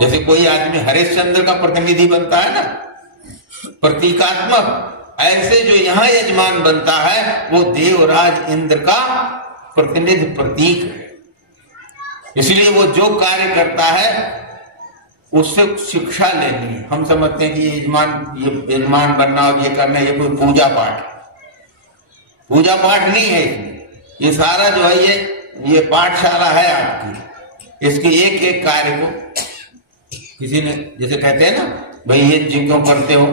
जैसे कोई आदमी हरिश्चंद्र का प्रतिनिधि बनता है ना, प्रतीकात्मक, ऐसे जो यहां यजमान बनता है वो देवराज इंद्र का प्रतिनिधि प्रतीक है। इसलिए वो जो कार्य करता है उससे शिक्षा लेनी है। हम समझते हैं कि ये यजमान बनना और ये करना, ये कोई पूजा पाठ, पूजा पाठ नहीं है। ये सारा जो है ये पाठशाला है आपकी। इसके एक एक कार्य को किसी ने, जैसे कहते हैं ना भाई ये जी क्यों करते हो,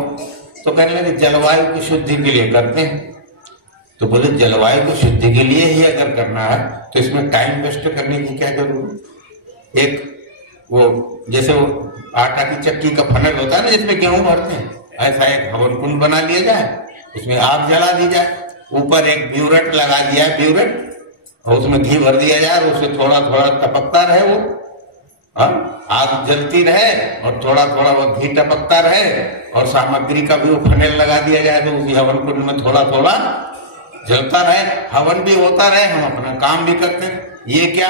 तो कहने लगे जलवायु की शुद्धि के लिए करते हैं। तो बोले जलवायु की शुद्धि के लिए ही अगर करना है तो इसमें टाइम वेस्ट करने की क्या जरूरत। एक वो जैसे वो आटा की चक्की का फनल होता है ना जिसमें गेहूं भरते हैं, ऐसा एक हवन कुंड बना लिया जाए, उसमें आग जला दी जाए, ऊपर एक ब्यूरेट लगा दिया है, ब्यूरेट, और उसमें घी भर दिया जाए और उससे थोड़ा थोड़ा टपकता रहे वो, आग जलती रहे और थोड़ा थोड़ा वो घी टपकता रहे, और सामग्री का भी वो फनेल लगा दिया जाए तो उसी हवन कुंड में थोड़ा थोड़ा जलता रहे, हवन भी होता रहे, हम अपना काम भी करते हैं। ये क्या,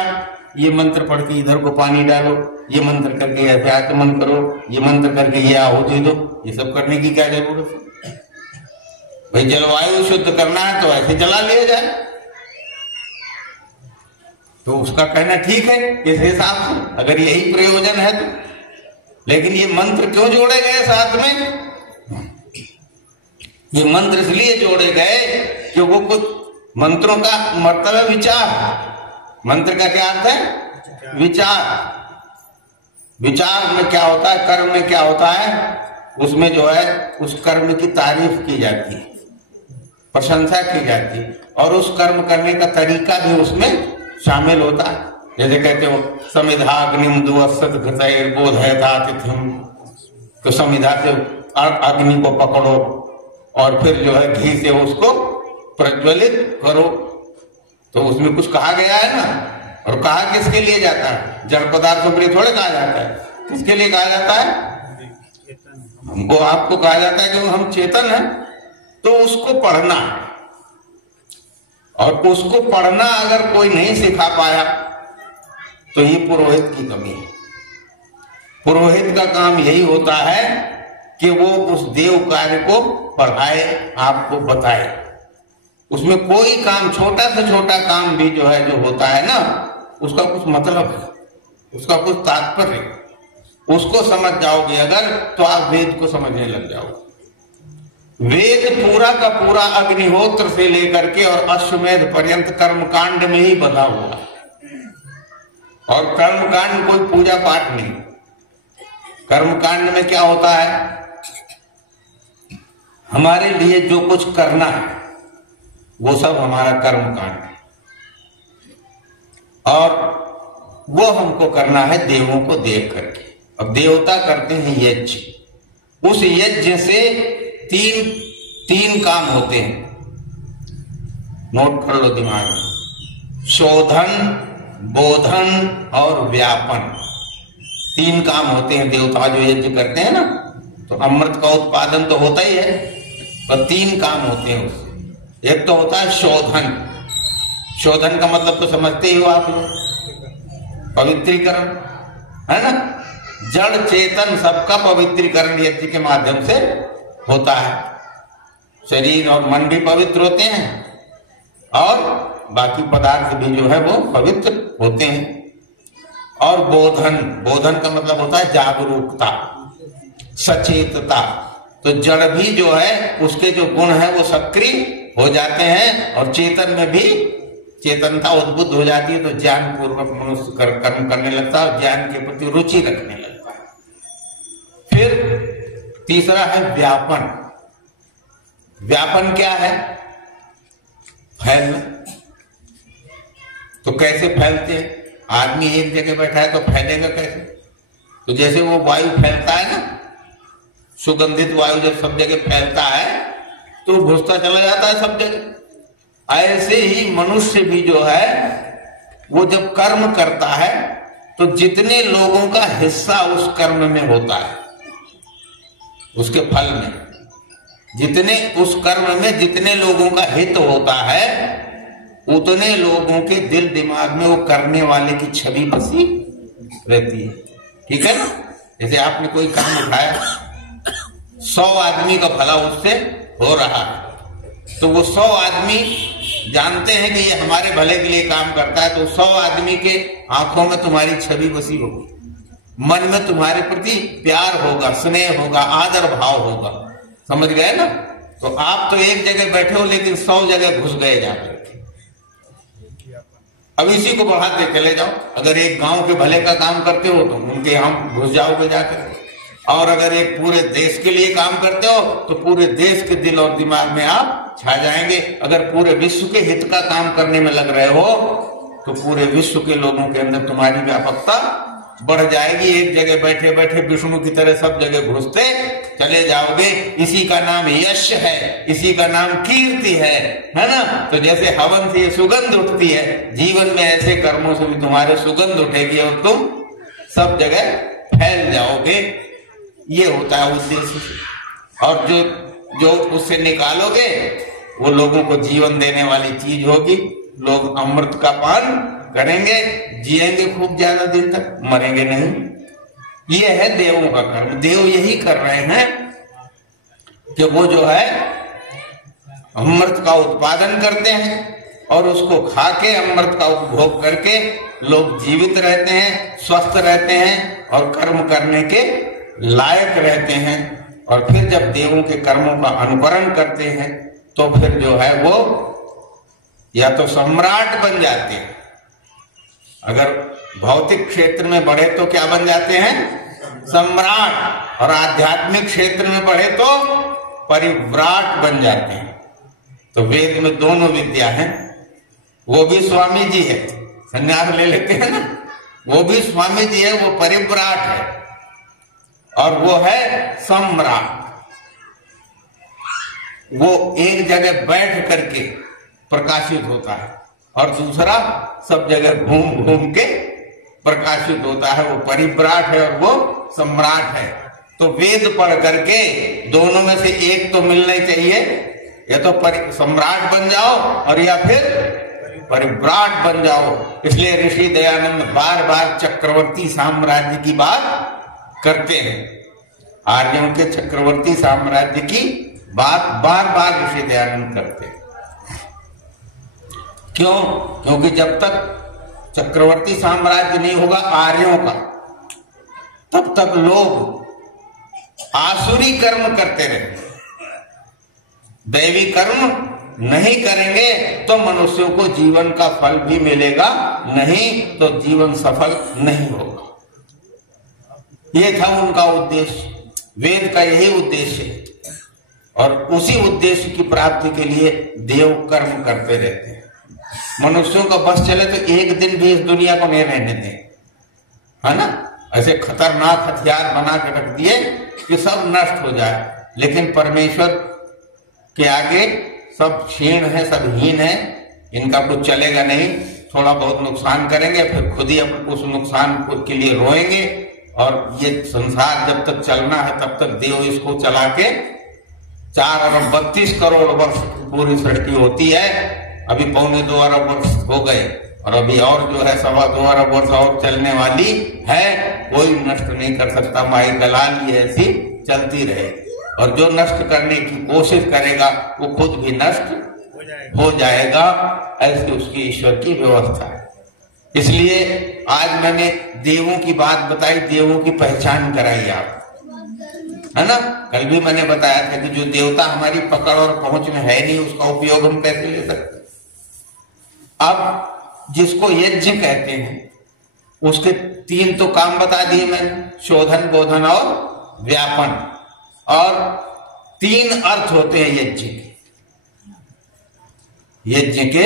ये मंत्र पढ़ के इधर को पानी डालो, ये मंत्र करके ऐसे आचमन करो, ये मंत्र करके ये आहुति दो, ये सब करने की क्या जरूरत है। भाई जलवायु शुद्ध करना है तो ऐसे जला लिया जाए। तो उसका कहना ठीक है इस हिसाब से, अगर यही प्रयोजन है तो। लेकिन ये मंत्र क्यों जोड़े गए साथ में? ये मंत्र इसलिए जोड़े गए कि वो कुछ मंत्रों का मतलब है विचार। मंत्र का क्या अर्थ है? विचार। विचार में क्या होता है, कर्म में क्या होता है, उसमें जो है उस कर्म की तारीफ की जाती है, प्रशंसा की जाती है, और उस कर्म करने का तरीका भी उसमें शामिल होता है। जैसे कहते हो समिधाग्निम दुवसत बोधयतातिथिम, तो समिधा से अग्नि को पकड़ो और फिर जो है घी से उसको प्रज्वलित करो। तो उसमें कुछ कहा गया है ना, और कहा किसके लिए जाता है? जड़ पदार्थों के लिए थोड़े कहा जाता है, किसके लिए कहा जाता है? हमको आपको कहा जाता है कि हम चेतन हैं, तो उसको पढ़ना है। और उसको पढ़ना अगर कोई नहीं सिखा पाया तो ये पुरोहित की कमी है। पुरोहित का काम यही होता है कि वो उस देव कार्य को पढ़ाए, आपको बताए। उसमें कोई काम, छोटा से छोटा काम भी जो है, जो होता है ना, उसका कुछ मतलब है, उसका कुछ तात्पर्य है। उसको समझ जाओगे अगर, तो आप वेद को समझने लग जाओगे। वेद पूरा का पूरा अग्निहोत्र से लेकर के और अश्वमेध पर्यंत कर्मकांड में ही बंधा हुआ है। और कर्मकांड कोई पूजा पाठ नहीं। कर्मकांड में क्या होता है, हमारे लिए जो कुछ करना है वो सब हमारा कर्मकांड है, और वो हमको करना है देवों को देख करके। अब देवता करते हैं यज्ञ, उस यज्ञ से तीन काम होते हैं, नोट कर लो दिमाग में। शोधन, बोधन और व्यापन, तीन काम होते हैं देवता जो यज्ञ करते हैं ना। तो अमृत का उत्पादन तो होता ही है, पर तीन काम होते हैं उससे। एक तो होता है शोधन। शोधन का मतलब तो समझते ही हो आप लोग, पवित्रीकरण है ना। जड़ चेतन सबका पवित्रीकरण यज्ञ के माध्यम से होता है। शरीर और मन भी पवित्र होते हैं, और बाकी पदार्थ भी जो है वो पवित्र होते हैं। और बोधन, बोधन का मतलब होता है जागरूकता, सचेतता। तो जड़ भी जो है उसके जो गुण है वो सक्रिय हो जाते हैं, और चेतन में भी चेतनता उद्बुद्ध हो जाती है। तो ज्ञान पूर्वक मनुष्य कर्म करने लगता है और ज्ञान के प्रति रुचि रखने लगता है। फिर तीसरा है व्यापन। व्यापन क्या है? फैलना। तो कैसे फैलते हैं? आदमी एक जगह बैठा है तो फैलेगा कैसे? तो जैसे वो वायु फैलता है ना, सुगंधित वायु जब सब जगह फैलता है तो घुसता चला जाता है सब जगह। ऐसे ही मनुष्य भी जो है वो जब कर्म करता है तो जितने लोगों का हिस्सा उस कर्म में होता है, उसके फल में जितने, उस कर्म में जितने लोगों का हित होता है उतने लोगों के दिल दिमाग में वो करने वाले की छवि बसी रहती है। ठीक है ना? जैसे आपने कोई काम उठाया, 100 आदमी का भला उससे हो रहा है, तो वो 100 आदमी जानते हैं कि ये हमारे भले के लिए काम करता है, तो 100 आदमी के आंखों में तुम्हारी छवि बसी होगी, मन में तुम्हारे प्रति प्यार होगा, स्नेह होगा, आदर भाव होगा। समझ गए ना? तो आप तो एक जगह बैठे हो लेकिन 100 जगह घुस गए जाकर। अब इसी को बढ़ाते चले जाओ। अगर एक गांव के भले का काम करते हो तो उनके यहाँ घुस जाओगे जाकर, और अगर एक पूरे देश के लिए काम करते हो तो पूरे देश के दिल और दिमाग में आप छा जाएंगे। अगर पूरे विश्व के हित का काम करने में लग रहे हो तो पूरे विश्व के लोगों के अंदर तुम्हारी व्यापकता बढ़ जाएगी। एक जगह बैठे बैठे विष्णु की तरह सब जगह घुसते चले जाओगे। इसी का नाम यश है, इसी का नाम कीर्ति है ना? तो जैसे हवन से सुगंध उठती है, जीवन में ऐसे कर्मों से भी तुम्हारे सुगंध उठेगी और तुम सब जगह फैल जाओगे। ये होता है उद्देश्य। और जो उससे निकालोगे वो लोगों को जीवन देने वाली चीज होगी। लोग अमृत का पान करेंगे, जिएंगे खूब ज्यादा दिन तक, मरेंगे नहीं। ये है देवों का कर्म। देव यही कर रहे हैं कि वो जो है अमृत का उत्पादन करते हैं और उसको खा के अमृत का उपभोग करके लोग जीवित रहते हैं, स्वस्थ रहते हैं और कर्म करने के लायक रहते हैं। और फिर जब देवों के कर्मों का अनुकरण करते हैं तो फिर जो है वो या तो सम्राट बन जाते हैं। अगर भौतिक क्षेत्र में बढ़े तो क्या बन जाते हैं? सम्राट। और आध्यात्मिक क्षेत्र में बढ़े तो परिव्राट बन जाते हैं। तो वेद में दोनों विद्या है। वो भी स्वामी जी है, संन्यास ले लेते हैं ना, वो भी स्वामी जी है, वो परिव्राट है। और वो है सम्राट। वो एक जगह बैठ करके प्रकाशित होता है और दूसरा सब जगह घूम घूम के प्रकाशित होता है। वो परिव्राट है और वो सम्राट है। तो वेद पढ़ करके दोनों में से एक तो मिलना ही चाहिए। या तो सम्राट बन जाओ और या फिर परिव्राट बन जाओ। इसलिए ऋषि दयानंद बार बार चक्रवर्ती साम्राज्य की बात करते हैं। आर्यों के चक्रवर्ती साम्राज्य की बात बार बार ऋषि दयानंद करते हैं। क्यों? क्योंकि जब तक चक्रवर्ती साम्राज्य नहीं होगा आर्यों का, तब तक लोग आसुरी कर्म करते रहे। दैवी कर्म नहीं करेंगे तो मनुष्यों को जीवन का फल भी मिलेगा नहीं, तो जीवन सफल नहीं होगा। ये था उनका उद्देश्य। वेद का यही उद्देश्य है और उसी उद्देश्य की प्राप्ति के लिए देव कर्म करते रहते हैं। मनुष्यों का बस चले तो एक दिन भी इस दुनिया को नहीं रहने दें, है ना? ऐसे खतरनाक हथियार बना के रख दिए कि सब नष्ट हो जाए। लेकिन परमेश्वर के आगे सब क्षीण है, सब हीन है, इनका कुछ चलेगा नहीं। थोड़ा बहुत नुकसान करेंगे फिर खुद ही उस नुकसान के लिए रोएंगे। और ये संसार जब तक चलना है तब तक देव इसको चला के 4 अरब 32 करोड़ वर्ष पूरी सृष्टि होती है। अभी 1.25 अरब वर्ष हो गए और अभी और जो है 2.25 अरब वर्ष और चलने वाली है। कोई नष्ट नहीं कर सकता। माई कलाल ये ऐसी चलती रहेगी और जो नष्ट करने की कोशिश करेगा वो खुद भी नष्ट हो जाएगा। ऐसी उसकी ईश्वर की व्यवस्था है। इसलिए आज मैंने देवों की बात बताई, देवों की पहचान कराई आप, है ना? कल भी मैंने बताया था कि जो देवता हमारी पकड़ और पहुंच में है नहीं उसका उपयोग हम कैसे ले सकते। अब जिसको यज्ञ कहते हैं उसके 3 तो काम बता दिए मैंने, शोधन, बोधन और व्यापन। और 3 अर्थ होते हैं यज्ञ के। यज्ञ के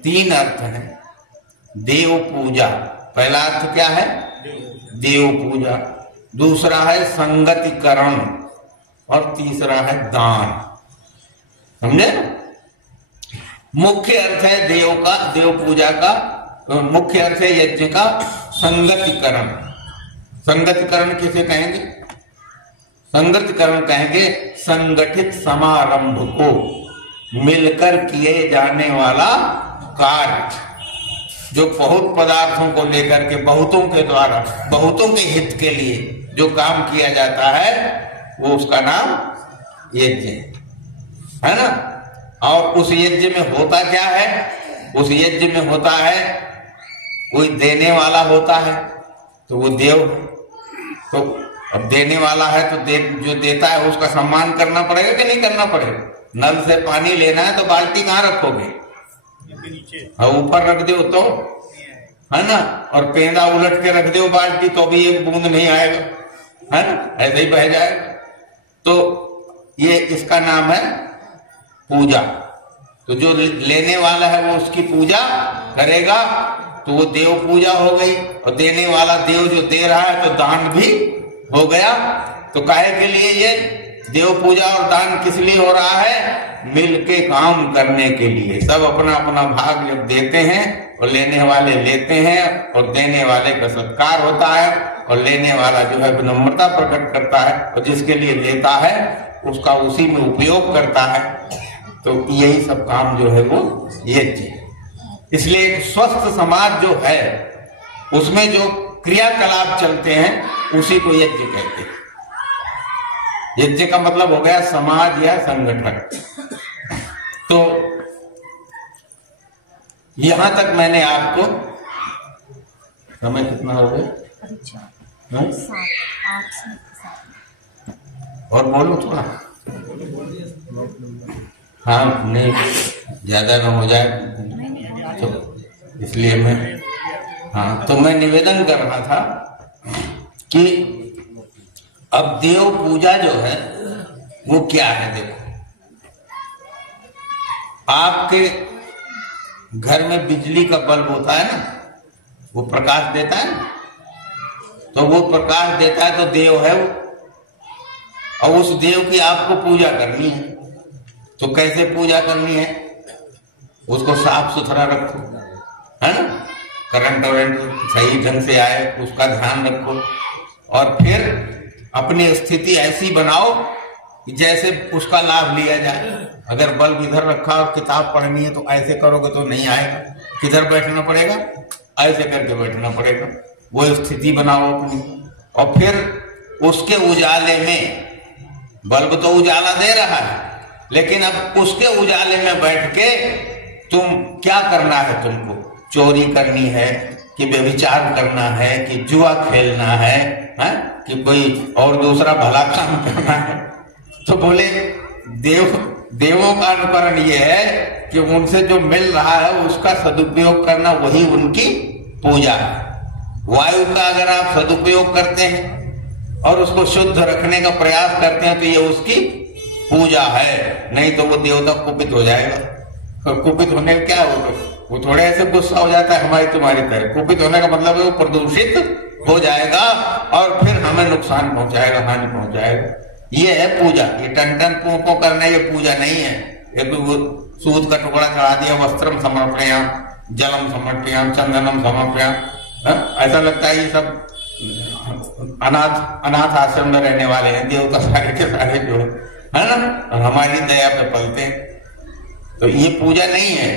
3 अर्थ हैं। देव पूजा, पहला अर्थ क्या है? देव पूजा। दूसरा है संगतिकरण और तीसरा है दान। समझे? मुख्य अर्थ है देव का, देव पूजा का मुख्य अर्थ है यज्ञ का संगतिकरण। संगतिकरण किसे कहेंगे? संगतिकरण कहेंगे संगठित समारंभ को मिलकर किए जाने वाला कार्य जो बहुत पदार्थों को लेकर के बहुतों के द्वारा बहुतों के हित के लिए जो काम किया जाता है वो उसका नाम यज्ञ है ना। और उस यज्ञ में होता क्या है? उस यज्ञ में होता है कोई देने वाला होता है तो वो देव है। तो अब देने वाला है तो जो देता है उसका सम्मान करना पड़ेगा कि नहीं करना पड़ेगा? नल से पानी लेना है तो बाल्टी कहाँ रखोगे? और ऊपर रख दो तो है ना, और पेंदा उलट के रख दो बाल्टी तो भी एक बूंद नहीं आएगा, है ना, ऐसे ही बह जाएगा। तो ये इसका नाम है पूजा। तो जो लेने वाला है वो उसकी पूजा करेगा तो वो देव पूजा हो गई। और देने वाला देव जो दे रहा है तो दान भी हो गया। तो काहे के लिए ये देव पूजा और दान किस लिए हो रहा है? मिलके काम करने के लिए। सब अपना अपना भाग जब देते हैं और लेने वाले लेते हैं और देने वाले का सत्कार होता है और लेने वाला जो है विनम्रता प्रकट करता है और जिसके लिए लेता है उसका उसी में उपयोग करता है। तो यही सब काम जो है वो यज्ञ है। इसलिए एक स्वस्थ समाज जो है उसमें जो क्रियाकलाप चलते हैं उसी को यज्ञ कहते हैं। यज्ञ का मतलब हो गया समाज या संगठन। तो यहां तक मैंने आपको, समय कितना हो गया? और बोलो थोड़ा, हाँ नहीं ज्यादा न हो जाए तो इसलिए मैं, हाँ तो मैं निवेदन कर रहा था कि अब देव पूजा जो है वो क्या है। देखो आपके घर में बिजली का बल्ब होता है ना, वो प्रकाश देता है ना, तो वो प्रकाश देता है तो देव है वो, और उस देव की आपको पूजा करनी है। तो कैसे पूजा करनी है? उसको साफ सुथरा रखो, है ना, करंट वरेंट सही ढंग से आए उसका ध्यान रखो। और फिर अपनी स्थिति ऐसी बनाओ कि जैसे उसका लाभ लिया जाए। अगर बल्ब इधर रखा और किताब पढ़नी है तो ऐसे करोगे तो नहीं आएगा, किधर बैठना पड़ेगा? ऐसे करके बैठना पड़ेगा। वो स्थिति बनाओ अपनी, और फिर उसके उजाले में, बल्ब तो उजाला दे रहा है लेकिन अब उसके उजाले में बैठ के तुम क्या करना है? तुमको चोरी करनी है कि व्यभिचार करना है कि जुआ खेलना है, कि कोई और दूसरा भला काम करना है? तो बोले देवों का अनुकरण ये है कि उनसे जो मिल रहा है उसका सदुपयोग करना, वही उनकी पूजा है। वायु का अगर आप सदुपयोग करते हैं और उसको शुद्ध रखने का प्रयास करते हैं तो ये उसकी पूजा है। नहीं तो वो देवता कुपित हो जाएगा। तो कुपित होने का क्या होगा? वो थोड़े ऐसे गुस्सा हो जाता है हमारी तुम्हारी तरह। कुपित होने का मतलब है वो प्रदूषित हो जाएगा और फिर हमें नुकसान पहुंचाएगा, हानि पहुंचाएगा। ये है पूजा। ये टन पोंपो करना ये पूजा नहीं है। ये तो वो सूद का टुकड़ा चढ़ा दिया, वस्त्रम समर्पयाम, जलम समर्पयाम, चंदनम समर्पयाम, ऐसा लगता है ये सब अनाथ आश्रम में रहने वाले हैं देवता सारे के सारे जो है ना, और हमारी दया पे पलते हैं। तो ये पूजा नहीं है।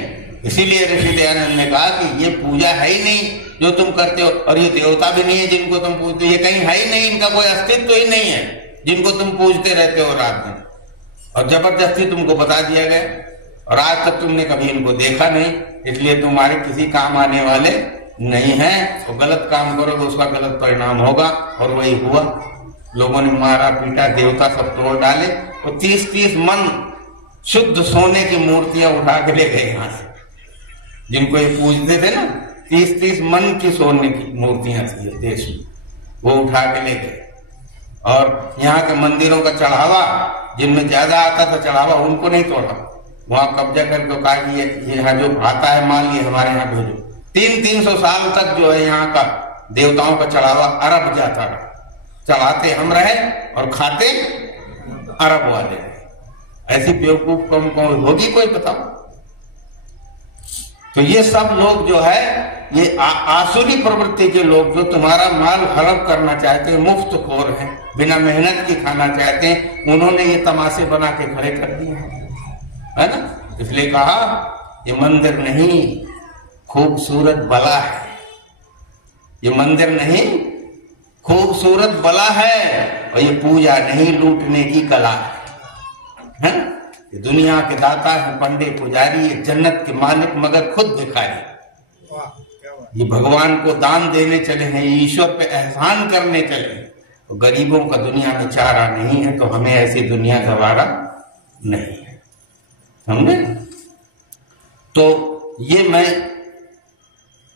इसीलिए ऋषि दयानंद ने कहा कि ये पूजा है ही नहीं जो तुम करते हो, और ये देवता भी नहीं है जिनको तुम पूजते हो। ये कहीं है ही नहीं, इनका कोई अस्तित्व ही नहीं है जिनको तुम पूजते रहते हो रात दिन। और जबरदस्ती तुमको बता दिया गया और आज तक तुमने कभी इनको देखा नहीं, इसलिए तुम्हारे किसी काम आने वाले नहीं है। तो गलत काम करोगे उसका गलत परिणाम होगा, और वही हुआ। लोगों ने मारा पीटा, देवता सब तोड़ डाले, और 30-30 मन शुद्ध सोने की मूर्तियां उठा के ले गए यहाँ से। जिनको ये पूजते थे ना, 30-30 मन की सोने की मूर्तियां थी देश में, वो उठा के ले गए। और यहाँ के मंदिरों का चढ़ावा, जिनमें ज्यादा आता था चढ़ावा, उनको नहीं तोड़ा, वहां कब्जा करके कहा कि ये यहाँ जो आता है माल ये हमारे यहाँ भेजो। 300-300 साल तक जो है यहाँ का देवताओं का चढ़ावा अरब जाता रहा। चढ़ाते हम रहे और खाते अरब वाले रहे। ऐसी बेवकूफ कौन होगी कोई बताओ? तो ये सब लोग जो है ये आसुरी प्रवृत्ति के लोग जो तुम्हारा माल हड़प करना चाहते हैं, मुफ्त खोर हैं, बिना मेहनत की खाना चाहते हैं, उन्होंने ये तमाशे बना के खड़े कर दिए हैं, है ना। इसलिए कहा ये मंदिर नहीं, खूबसूरत बला है। ये मंदिर नहीं, खूबसूरत बला है। और ये पूजा नहीं, लूटने की कला है। ये दुनिया के दाता है, पंडे पुजारी, ये जन्नत के मालिक मगर खुद भिखारी। ये भगवान को दान देने चले हैं, ईश्वर पे एहसान करने चले हैं। तो गरीबों का दुनिया में चारा नहीं है, तो हमें ऐसी दुनिया गवारा नहीं है। समझे? तो ये मैं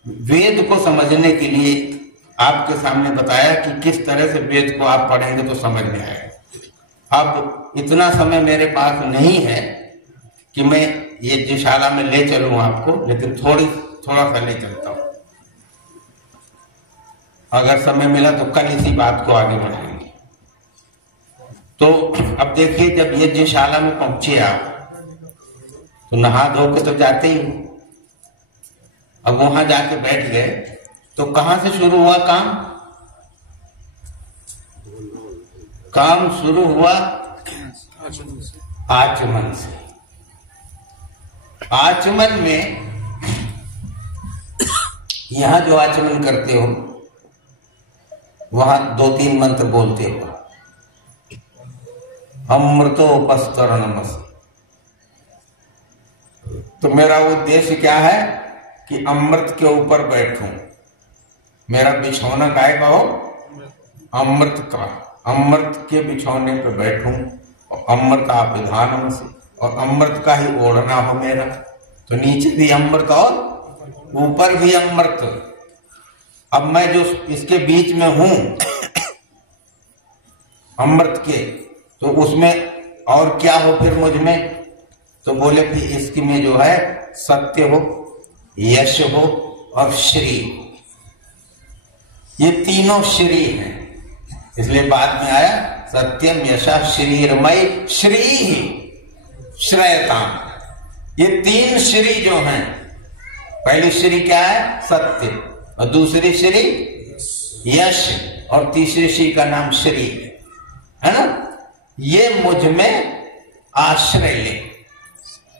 वेद को समझने के लिए आपके सामने बताया कि किस तरह से वेद को आप पढ़ेंगे तो समझ में आएगा। अब इतना समय मेरे पास नहीं है कि मैं ये यज्ञशाला में ले चलूं आपको, लेकिन थोड़ा सा ले चलता हूं। अगर समय मिला तो कल इसी बात को आगे बढ़ाएंगे। तो अब देखिए, जब यज्ञशाला में पहुंचे आप तो नहा धो के तो जाते ही। अब वहां जाके बैठ गए तो कहां से शुरू हुआ काम? काम शुरू हुआ आचमन से। आचमन में यहां जो आचमन करते हो वहां 2-3 मंत्र बोलते हो। अमृतोपस्तरणमसि। तो मेरा उद्देश्य क्या है कि अमृत के ऊपर बैठूं। मेरा बिछौना काय का हो? अमृत का। अमृत के बिछौने पे बैठूं और अमृत आपिधानम से, और अमृत का ही ओढ़ना हो मेरा। तो नीचे भी अमृत और ऊपर भी अमृत। अब मैं जो इसके बीच में हूं अमृत के, तो उसमें और क्या हो फिर मुझ में? तो बोले कि इसकी में जो है सत्य हो, यश हो और श्री हो। ये तीनों श्री हैं, इसलिए बाद में आया सत्यम यशा श्रीरमय श्री श्रेयताम। ये 3 श्री जो हैं, पहली श्री क्या है? सत्य, और दूसरी श्री यश, और तीसरी श्री का नाम श्री है ना। ये मुझ में आश्रय ले,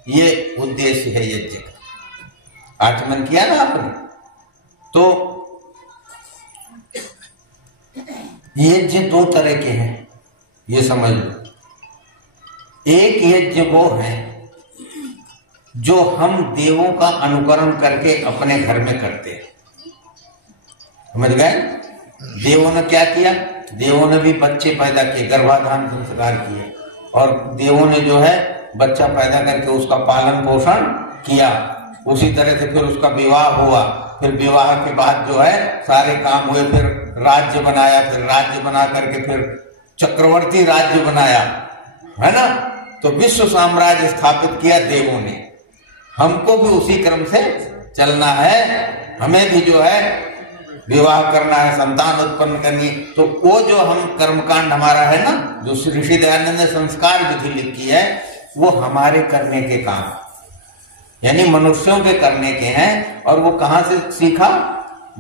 ये उद्देश्य है यज्ञ का। आचमन किया ना आपने, तो यज्ञ 2 तरह के हैं, ये समझ लो। एक यज्ञ वो है जो हम देवों का अनुकरण करके अपने घर में करते हैं। समझ गए? देवों ने क्या किया? देवों ने भी बच्चे पैदा किए, गर्भाधान संस्कार किए, और देवों ने जो है बच्चा पैदा करके उसका पालन पोषण किया। उसी तरह से फिर उसका विवाह हुआ, फिर विवाह के बाद जो है सारे काम हुए, फिर राज्य बनाया, फिर राज्य बना करके फिर चक्रवर्ती राज्य बनाया, है ना। तो विश्व साम्राज्य स्थापित किया देवों ने। हमको भी उसी क्रम से चलना है। हमें भी जो है विवाह करना है, संतान उत्पन्न करनी। तो वो जो हम कर्मकांड हमारा है ना, जो ऋषि दयानंद ने संस्कार विधि लिखी है, वो हमारे करने के काम, यानी मनुष्यों के करने के हैं। और वो कहां से सीखा?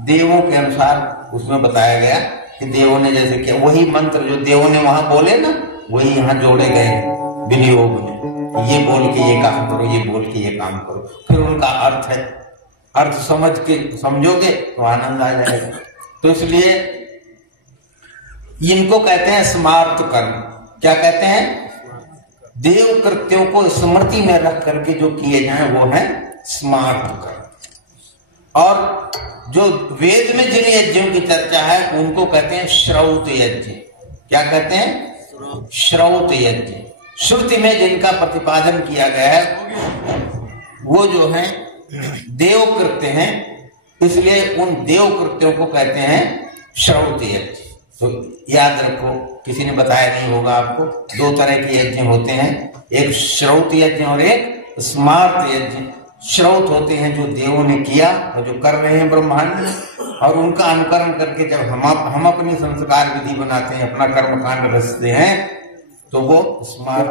देवों के अनुसार उसमें बताया गया कि देवों ने जैसे किया, वही मंत्र जो देवों ने वहां बोले ना, वही यहाँ जोड़े गए विनियोग में। ये बोल के ये काम करो, ये बोल के ये काम करो, फिर उनका अर्थ है। अर्थ समझ के समझोगे तो आनंद आ जाएगा। तो इसलिए इनको कहते हैं स्मार्त कर्म। क्या कहते हैं? देव कृत्यों को स्मृति में रख करके जो किए जाएं वो है स्मार्त कर्म। और जो वेद में जिन यज्ञों की चर्चा है उनको कहते हैं श्रौत यज्ञ। क्या कहते हैं? श्रौत यज्ञ। श्रुति में जिनका प्रतिपादन किया गया है वो जो है देव कृत्य हैं, इसलिए उन देव कृत्यों को कहते हैं श्रौत यज्ञ। तो याद रखो, किसी ने बताया नहीं होगा आपको, 2 तरह के यज्ञ होते हैं, एक श्रौत यज्ञ और एक स्मार्त यज्ञ। श्रौत होते हैं जो देवों ने किया और जो कर रहे हैं ब्रह्मांड में, और उनका अनुकरण करके जब हम अपनी संस्कार विधि बनाते हैं, अपना कर्मकांड रचते हैं, तो वो स्मार्त